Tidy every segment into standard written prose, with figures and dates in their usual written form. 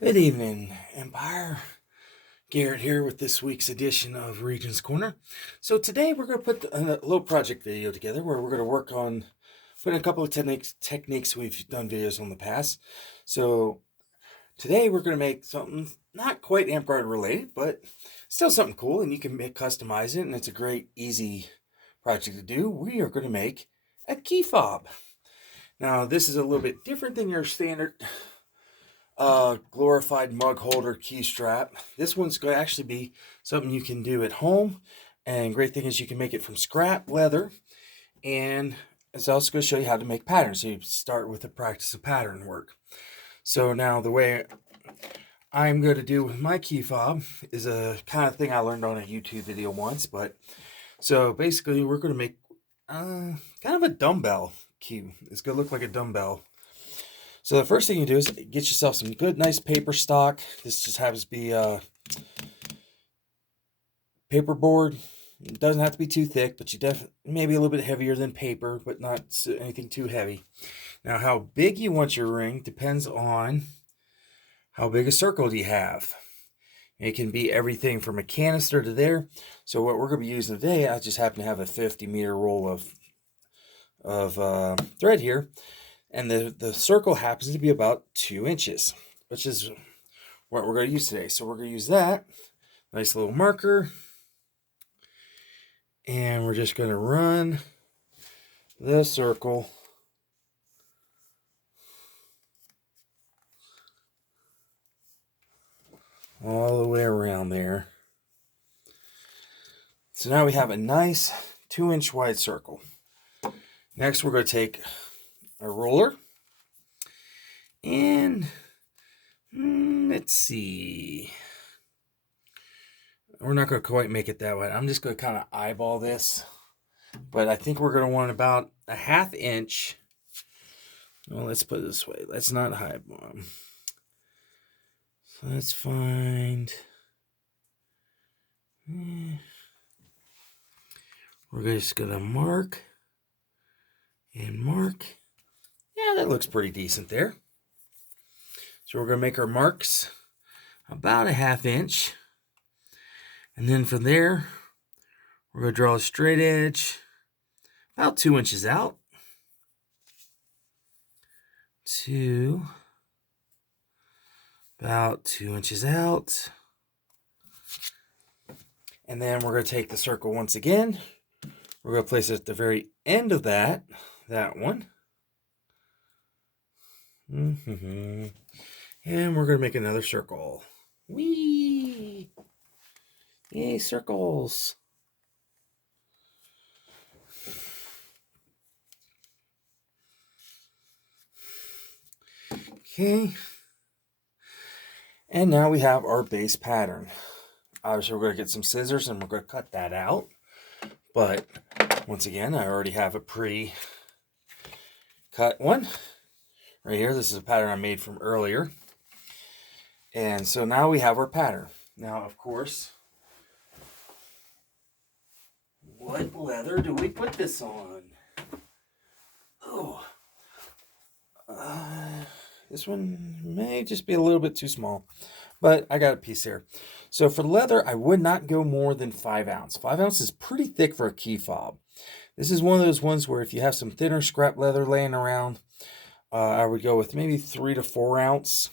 Good evening, Empire. Garrett here with this week's edition of Regent's Corner. So today we're going to put a little project video together where we're going to work on putting a couple of techniques we've done videos on in the past. So today we're going to make something not quite amp guard related, but still something cool, and you can customize it, and it's a great, easy project to do. We are going to make a key fob. Now this is a little bit different than your standard glorified mug holder key strap. This one's going to actually be something you can do at home, and great thing is you can make it from scrap leather, and it's also going to show you how to make patterns. So you start with the practice of pattern work. So now the way I'm going to do with my key fob is a kind of thing I learned on a YouTube video once. But so basically we're going to make kind of a dumbbell key. It's going to look like a dumbbell. So the first thing you do is get yourself some good, nice paper stock. This just happens to be paperboard. It doesn't have to be too thick, but you definitely maybe a little bit heavier than paper, but not anything too heavy. Now, how big you want your ring depends on how big a circle you have. It can be everything from a canister to there. So what we're going to be using today, I just happen to have a 50-meter roll of thread here. And the circle happens to be about 2 inches, which is what we're going to use today. So we're going to use that nice little marker, and we're just going to run the circle all the way around there. So now we have a nice 2-inch wide circle. Next, we're going to take a roller, and let's see. We're not going to quite make it that way. I'm just going to kind of eyeball this. But I think we're going to want about a 1/2 inch. Well, let's put it this way. Let's not highball. So let's find. We're just going to mark and mark. Yeah, that looks pretty decent there. So we're going to make our marks about a 1/2 inch. And then from there, we're going to draw a straight edge about 2 inches out. About 2 inches out. And then we're going to take the circle once again. We're going to place it at the very end of that one. And we're going to make another circle. Whee! Yay, circles. Okay. And now we have our base pattern. Obviously, we're going to get some scissors and we're going to cut that out. But once again, I already have a pre-cut one right here. This is a pattern I made from earlier. And so now we have our pattern. Now, of course, what leather do we put this on? Oh, this one may just be a little bit too small, but I got a piece here. So for leather, I would not go more than 5 ounce. 5 ounce is pretty thick for a key fob. This is one of those ones where if you have some thinner scrap leather laying around, I would go with maybe 3 to 4 ounce.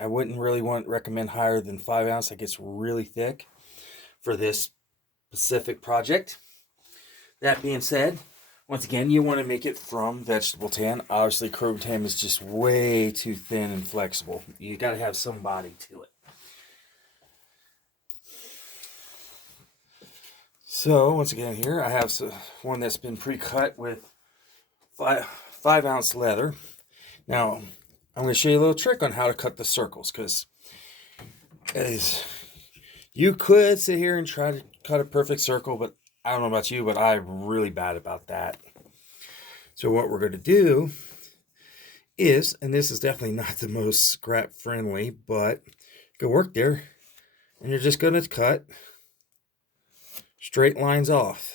I wouldn't really recommend higher than 5 ounce. That gets really thick for this specific project. That being said, once again, you want to make it from vegetable tan. Obviously, crow tan is just way too thin and flexible. You got to have some body to it. So once again, here I have one that's been pre-cut with 5 ounce leather. Now I'm going to show you a little trick on how to cut the circles, because you could sit here and try to cut a perfect circle, but I don't know about you, but I'm really bad about that. So what we're going to do is, and this is definitely not the most scrap friendly, but go work there, and you're just going to cut straight lines off.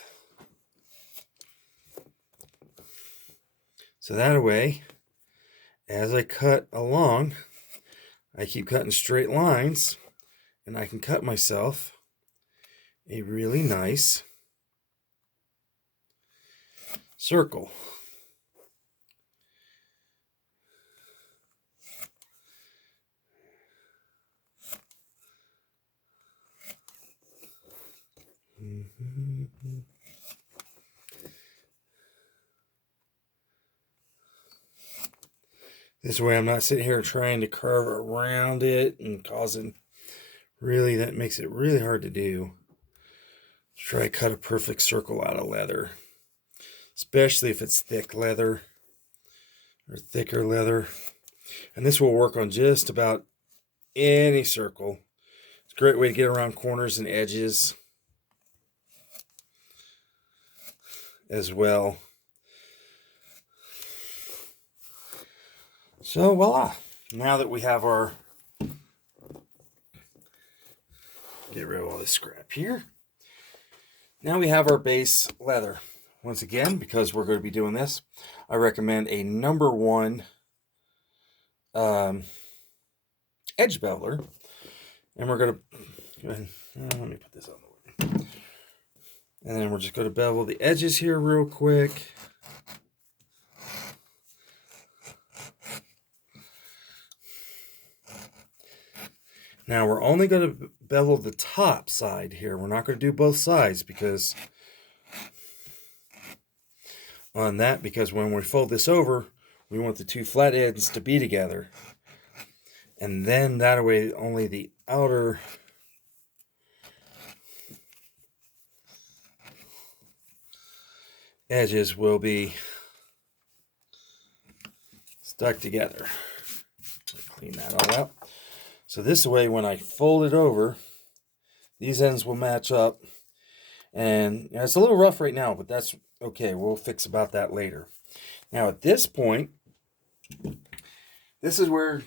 So that way, as I cut along, I keep cutting straight lines, and I can cut myself a really nice circle. This way I'm not sitting here trying to carve around it and causing, really, that makes it really hard to do. Try to cut a perfect circle out of leather, especially if it's thick leather or thicker leather. And this will work on just about any circle. It's a great way to get around corners and edges as well. So voila, now that we have our, get rid of all this scrap here. Now we have our base leather. Once again, because we're going to be doing this, I recommend a number 1 edge beveler. And we're going to, go ahead, let me put this on the way. And then we're just going to bevel the edges here real quick. Now we're only going to bevel the top side here. We're not going to do both sides because when we fold this over, we want the 2 flat ends to be together. And then that way only the outer edges will be stuck together. Clean that all out. So this way, when I fold it over, these ends will match up. And it's a little rough right now, but that's okay. We'll fix about that later. Now at this point, this is where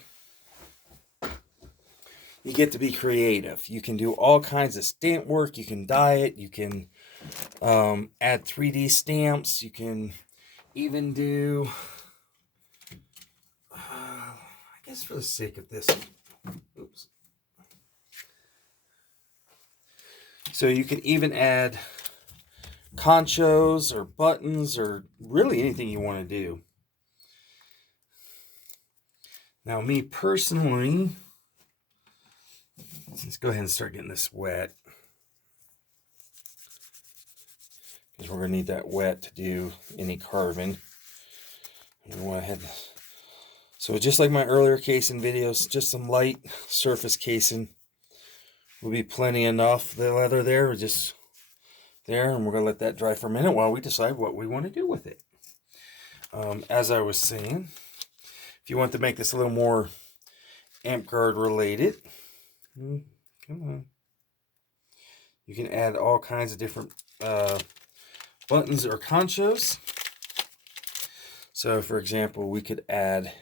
you get to be creative. You can do all kinds of stamp work. You can dye it. You can add 3D stamps. You can even do, I guess for the sake of this, oops. So you can even add conchos or buttons or really anything you want to do. Now me personally, let's go ahead and start getting this wet, because we're going to need that wet to do any carving. And we want to head, so just like my earlier casing videos, just some light surface casing will be plenty enough. The leather there, just there, and we're going to let that dry for a minute while we decide what we want to do with it. As I was saying, if you want to make this a little more AmpGuard related, come on, you can add all kinds of different buttons or conchos. So for example, we could add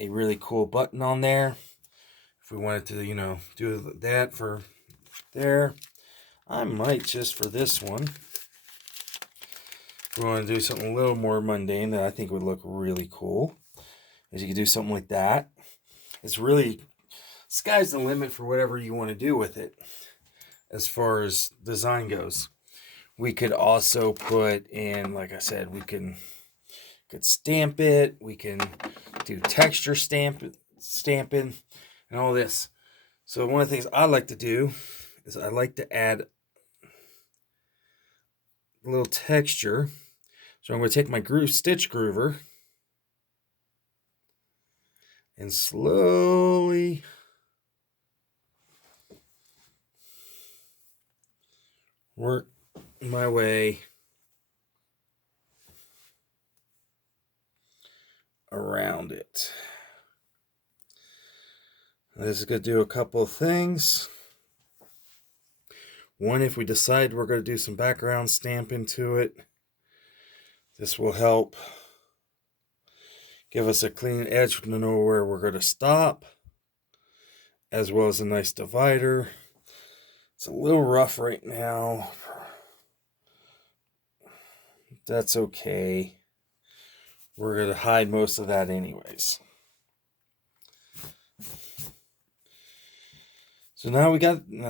a really cool button on there. If we wanted to, do that for there, I might just for this one, if we want to do something a little more mundane that I think would look really cool, is you could do something like that. It's really, sky's the limit for whatever you want to do with it as far as design goes. We could also put in, like I said, we could stamp it. We can do texture stamping and all this. So one of the things I like to do is I like to add a little texture. So I'm going to take my stitch groover and slowly work my way around it. This is going to do a couple of things. One, if we decide we're going to do some background stamping to it, this will help give us a clean edge to know where we're going to stop, as well as a nice divider. It's a little rough right now. That's okay. We're going to hide most of that anyways. So now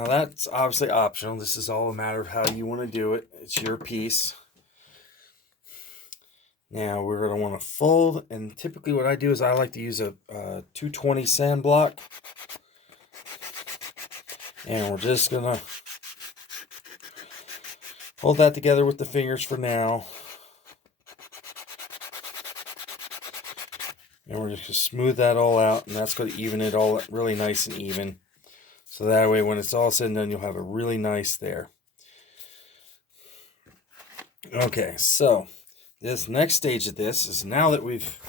that's obviously optional. This is all a matter of how you want to do it. It's your piece. Now we're going to want to fold, and typically what I do is I like to use a 220 sand block. And we're just going to hold that together with the fingers for now. And we're just going to smooth that all out, and that's going to even it all really nice and even. So that way when it's all said and done, you'll have a really nice there. Okay, so this next stage of this is, now that we've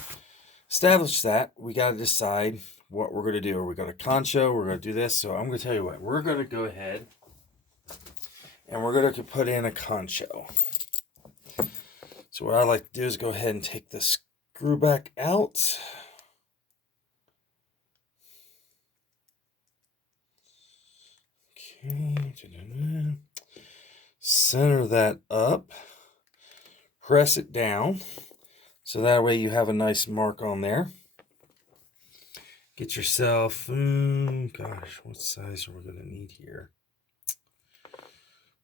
established that, we got to decide what we're going to do. Are we going to concho? We're going to do this. So I'm going to tell you what. We're going to go ahead and we're going to put in a concho. So what I like to do is go ahead and take the screw back out. Okay. Center that up. Press it down. So that way you have a nice mark on there. Get yourself, gosh, what size are we going to need here?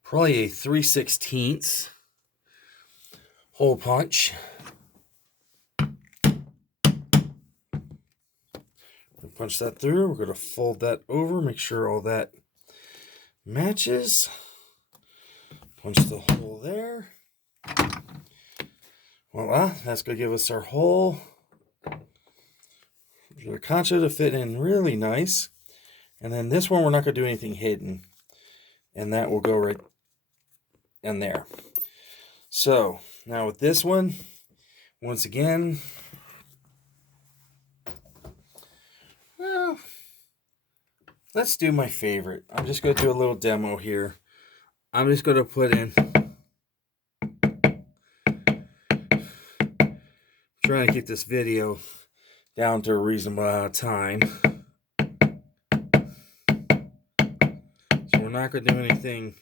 Probably a 3/16 hole punch. We'll punch that through. We're going to fold that over, make sure all that matches. Punch the hole there. Voila, that's going to give us our hole. The concho to fit in really nice. And then this one, we're not going to do anything hidden. And that will go right in there. So, now with this one, once again, well, let's do my favorite. I'm just going to do a little demo here. I'm just going to put in, trying to keep this video down to a reasonable amount of time. So we're not going to do anything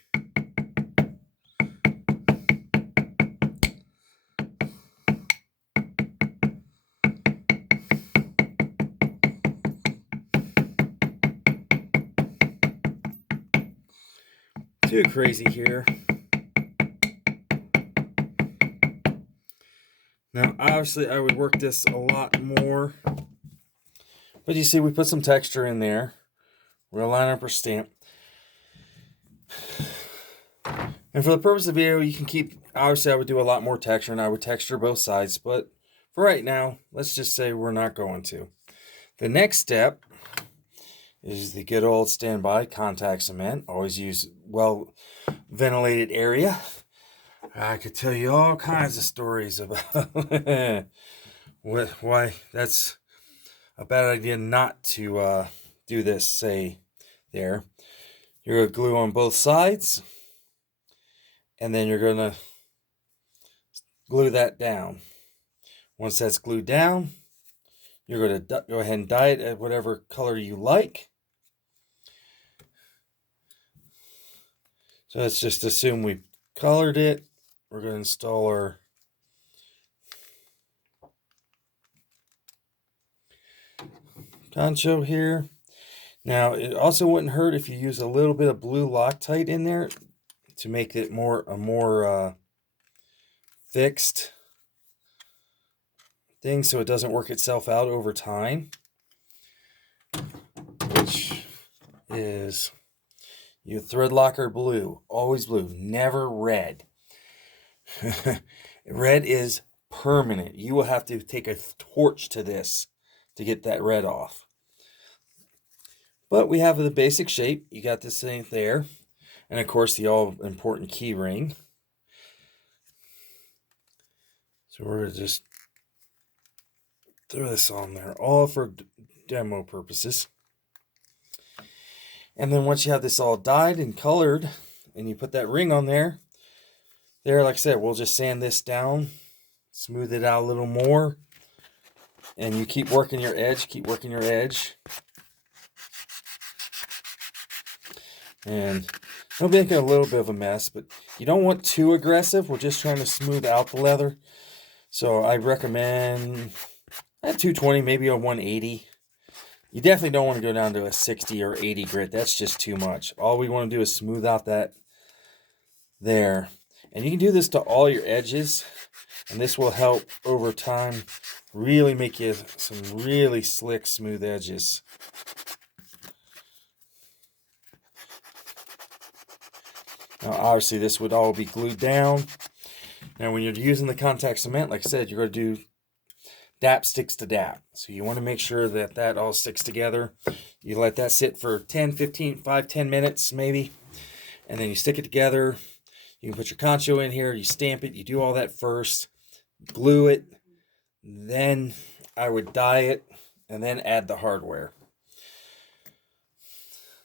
too crazy here. Now, obviously, I would work this a lot more. But you see, we put some texture in there. We're going to line up our stamp. And for the purpose of the video, you can keep, obviously, I would do a lot more texture, and I would texture both sides. But for right now, let's just say we're not going to. The next step is the good old standby contact cement. Always use well-ventilated area. I could tell you all kinds of stories about why that's a bad idea not to do this, say, there. You're going to glue on both sides, and then you're going to glue that down. Once that's glued down, you're going to go ahead and dye it at whatever color you like. So let's just assume we colored it. We're going to install our concho here. Now, it also wouldn't hurt if you use a little bit of blue Loctite in there to make it more fixed thing, so it doesn't work itself out over time. Which is your thread locker blue, always blue, never red. Red is permanent. You will have to take a torch to this to get that red off. But we have the basic shape. You got this thing there. And of course the all-important key ring. So we're going to just throw this on there, all for demo purposes. And then once you have this all dyed and colored, and you put that ring on there, like I said, we'll just sand this down, smooth it out a little more, and you keep working your edge, And it'll be making a little bit of a mess, but you don't want too aggressive. We're just trying to smooth out the leather. So I recommend at 220, maybe a 180. You definitely don't want to go down to a 60 or 80 grit. That's just too much. All we want to do is smooth out that there. And you can do this to all your edges, and this will help over time really make you some really slick, smooth edges. Now, obviously, this would all be glued down. Now, when you're using the contact cement, like I said, you're going to do DAP sticks to DAP. So you want to make sure that that all sticks together. You let that sit for 10, 15, 5, 10 minutes maybe. And then you stick it together. You can put your concho in here. You stamp it. You do all that first. Glue it. Then I would dye it. And then add the hardware.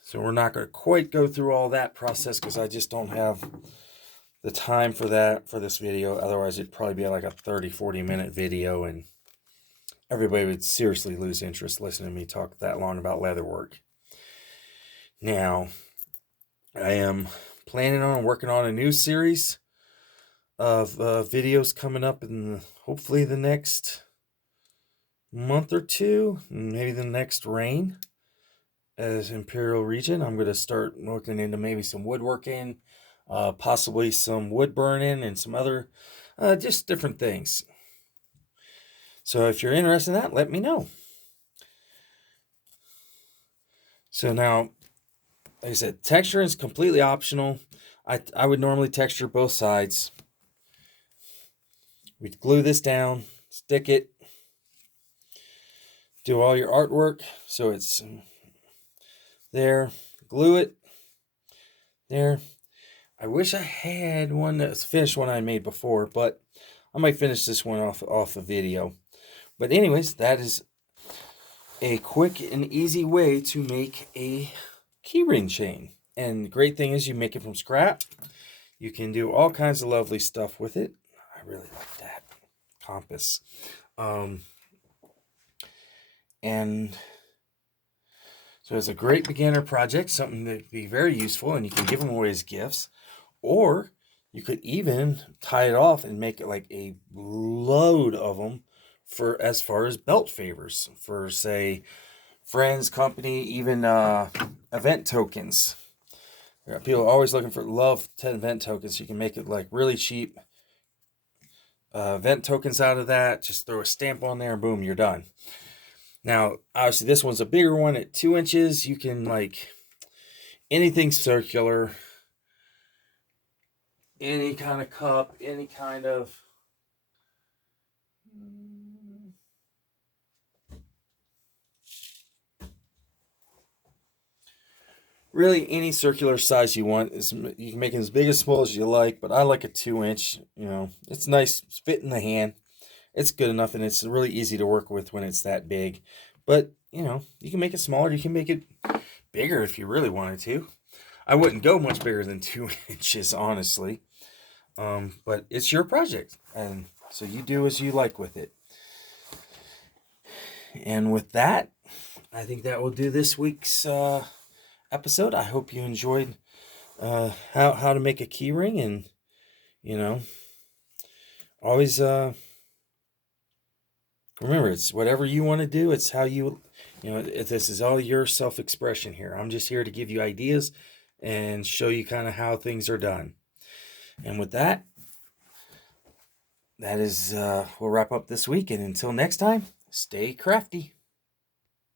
So we're not going to quite go through all that process because I just don't have the time for that for this video. Otherwise, it'd probably be like a 30, 40-minute video, and everybody would seriously lose interest listening to me talk that long about leatherwork. Now, I am planning on working on a new series of videos coming up in hopefully the next month or two, maybe the next rain as Imperial Region. I'm going to start looking into maybe some woodworking, possibly some wood burning, and some other just different things. So if you're interested in that, let me know. So now, like I said, texture is completely optional. I would normally texture both sides. We'd glue this down, stick it, do all your artwork so it's there, glue it there. I wish I had one that's finished one I made before, but I might finish this one off a video. But anyways, that is a quick and easy way to make a keyring chain. And the great thing is you make it from scrap. You can do all kinds of lovely stuff with it. I really like that compass. And so it's a great beginner project, something that would be very useful, and you can give them away as gifts. Or you could even tie it off and make it like a load of them for as far as belt favors for, say, friends, company, even event tokens. People are always looking for love to event tokens. You can make it like really cheap event tokens out of that. Just throw a stamp on there and boom, you're done. Now, obviously this one's a bigger one at 2 inches. You can like anything circular, any kind of cup, any kind of really any circular size you want. You can make it as big as small as you like, but I like a 2-inch. You know, it's nice, it's fit in the hand. It's good enough, and it's really easy to work with when it's that big. But, you know, you can make it smaller. You can make it bigger if you really wanted to. I wouldn't go much bigger than 2 inches, honestly. But it's your project, and so you do as you like with it. And with that, I think that will do this week's episode. I hope you enjoyed how to make a key ring, and, you know, always remember, it's whatever you want to do. It's how you know, this is all your self-expression here. I'm just here to give you ideas and show you kind of how things are done. And with that, that is, we'll wrap up this week. And until next time, stay crafty.